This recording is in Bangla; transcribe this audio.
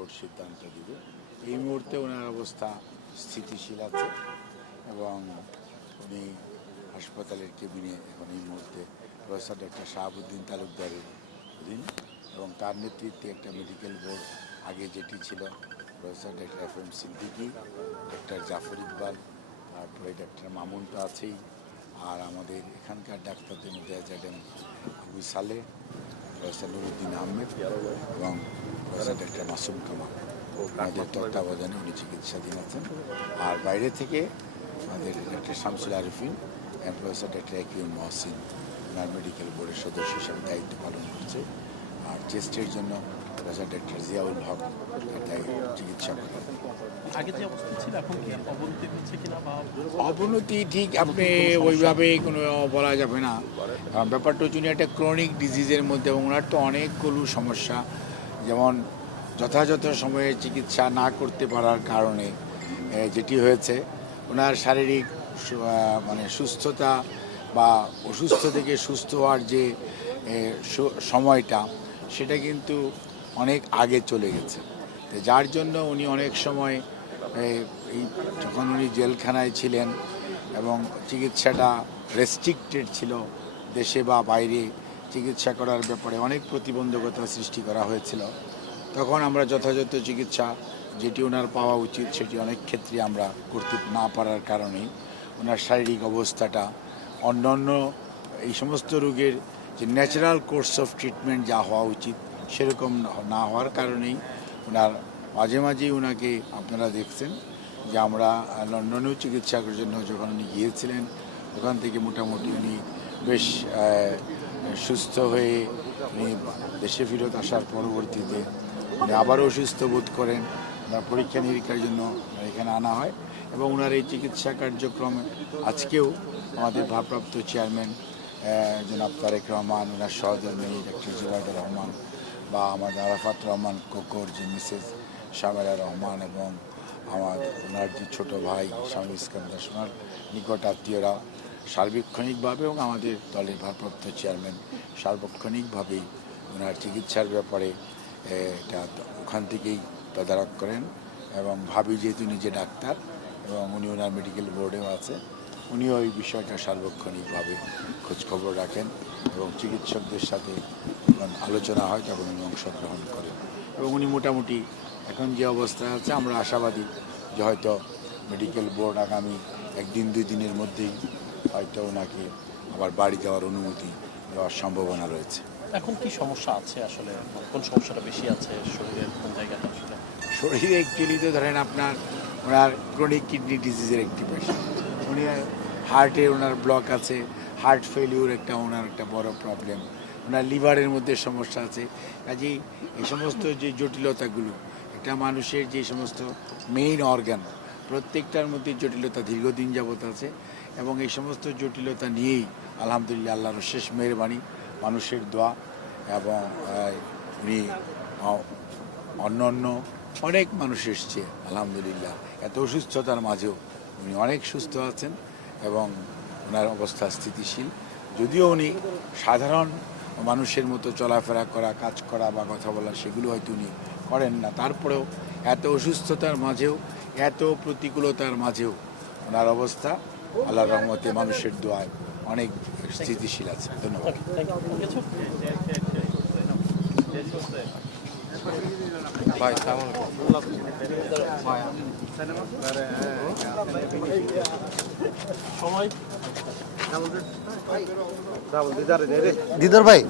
বোর্ড সিদ্ধান্ত দিবে। এই মুহূর্তে ওনার অবস্থা স্থিতিশীল আছে এবং উনি হাসপাতালের কেবিনে এখন এই মুহূর্তে প্রফেসর ডক্টর শাহাবুদ্দিন তালুকদারের অধীন এবং তার নেতৃত্বে একটা মেডিকেল বোর্ড আগে যেটি ছিল professor doctor FM Siddiqui, doctor Jafar Iqbal, তারপরে ডক্টর মামুন তো আছেই, আর আমাদের এখানকার ডাক্তারদের মধ্যে AJM আবু সালে, প্রফেসর নুরুদ্দিন আহমেদ এবং প্রফেসর ডক্টর মাসুম কামাল আমাদের তত্ত্বাবধানে উনি চিকিৎসাধীন আছেন। আর বাইরে থেকে আমাদের ডক্টর শামসুল আরিফিন এবং প্রফেসর ডক্টর একিউম মহসিন ওনার মেডিকেল বোর্ডের সদস্য হিসাবে দায়িত্ব পালন করছে। আর চেস্টের জন্য প্রফেসর ডক্টর জিয়াউল হক চিকিৎসা করেন। অবনতি ঠিক আপনি ওইভাবে কোনো বলা যাবে না, কারণ ব্যাপারটা হচ্ছে একটা ক্রনিক ডিজিজের মধ্যে এবং ওনার তো অনেকগুলো সমস্যা, যেমন যথাযথ সময়ে চিকিৎসা না করতে পারার কারণে যেটি হয়েছে ওনার শারীরিক মানে সুস্থতা বা অসুস্থ থেকে সুস্থ হওয়ার যে সময়টা সেটা কিন্তু অনেক আগে চলে গেছে, যার জন্য উনি অনেক সময় এই যখন উনি জেলখানায় ছিলেন এবং চিকিৎসাটা রেস্ট্রিক্টেড ছিল, দেশে বা বাইরে চিকিৎসা করার ব্যাপারে অনেক প্রতিবন্ধকতা সৃষ্টি করা হয়েছিল, তখন আমরা যথাযথ চিকিৎসা যেটি ওনার পাওয়া উচিত সেটি অনেক ক্ষেত্রে আমরা করতে না পারার কারণেই ওনার শারীরিক অবস্থাটা অন্যান্য এই সমস্ত রোগের যে ন্যাচারাল কোর্স অফ ট্রিটমেন্ট যা হওয়া উচিত সেরকম না হওয়ার কারণেই ওনার মাঝে মাঝেই ওনাকে আপনারা দেখছেন যে আমরা লন্ডনেও চিকিৎসার জন্য যখন উনি গিয়েছিলেন ওখান থেকে মোটামুটি উনি বেশ সুস্থ হয়ে উনি দেশে ফেরত আসার পরবর্তীতে উনি আবারও অসুস্থ বোধ করেন। ওনার পরীক্ষা নিরীক্ষার জন্য এখানে আনা হয় এবং ওনার এই চিকিৎসা কার্যক্রমে আজকেও আমাদের ভারপ্রাপ্ত চেয়ারম্যান জনাব তারেক রহমান, ওনার সহধর্মিণী ডক্টর জুবাইদুর রহমান বা আমাদের আরাফাত রহমান কোকর যে মিসেস শামেরা রহমান এবং ওনার যে ছোটো ভাই স্বামী ইস্কান্দার, ওনার নিকট আত্মীয়রা সার্বক্ষণিকভাবে এবং আমাদের দলের ভারপ্রাপ্ত চেয়ারম্যান সার্বক্ষণিকভাবেই ওনার চিকিৎসার ব্যাপারে এটা ওখান থেকেই তদারক করেন এবং ভাবি যেহেতু নিজে ডাক্তার এবং উনি ওনার মেডিকেল বোর্ডেও আছে, উনিও এই বিষয়টা সার্বক্ষণিকভাবে খোঁজখবর রাখেন এবং চিকিৎসকদের সাথে যখন আলোচনা হয় তখন উনি অংশগ্রহণ করেন এবং উনি মোটামুটি এখন যে অবস্থায় আছে আমরা আশাবাদী যে হয়তো মেডিকেল বোর্ড আগামী 1-2 দিনের মধ্যেই হয়তো ওনাকে আবার বাড়ি যাওয়ার অনুমতি দেওয়ার সম্ভাবনা রয়েছে। এখন কি সমস্যা আছে আসলে, কোন সমস্যাটা বেশি আছে শরীরের কোন জায়গাটা? আসলে শরীরে অ্যাকচুয়ালি তো ধরেন ওনার ক্রনিক কিডনি ডিজিজের একটি পেশেন্ট, উনি হার্টে ওনার ব্লক আছে, হার্ট ফেলিউর ওনার একটা বড় প্রবলেম, ওনার লিভারের মধ্যে সমস্যা আছে। কাজেই এই সমস্ত যে জটিলতাগুলো একটা মানুষের যে সমস্ত মেইন অর্গান প্রত্যেকটার মধ্যে জটিলতা দীর্ঘদিন যাবত আছে এবং এই সমস্ত জটিলতা নিয়েই আলহামদুলিল্লাহ আল্লাহর শেষ মেহরবানি, মানুষের দোয়া এবং উনি অন্য অনেক মানুষ এসছে আলহামদুলিল্লাহ, এত অসুস্থতার মাঝেও উনি অনেক সুস্থ আছেন এবং ওনার অবস্থা স্থিতিশীল। যদিও উনি সাধারণ মানুষের মতো চলাফেরা করা, কাজ করা বা কথা বলা সেগুলো হয়তো উনি করেন না, তারপরেও এত অসুস্থতার মাঝেও এত প্রতিকূলতার মাঝেও ওনার অবস্থা আল্লাহর রহমতে মানুষের দোয়ায় অনেক স্থিতিশীল আছে। ধন্যবাদ। দিদার ভাই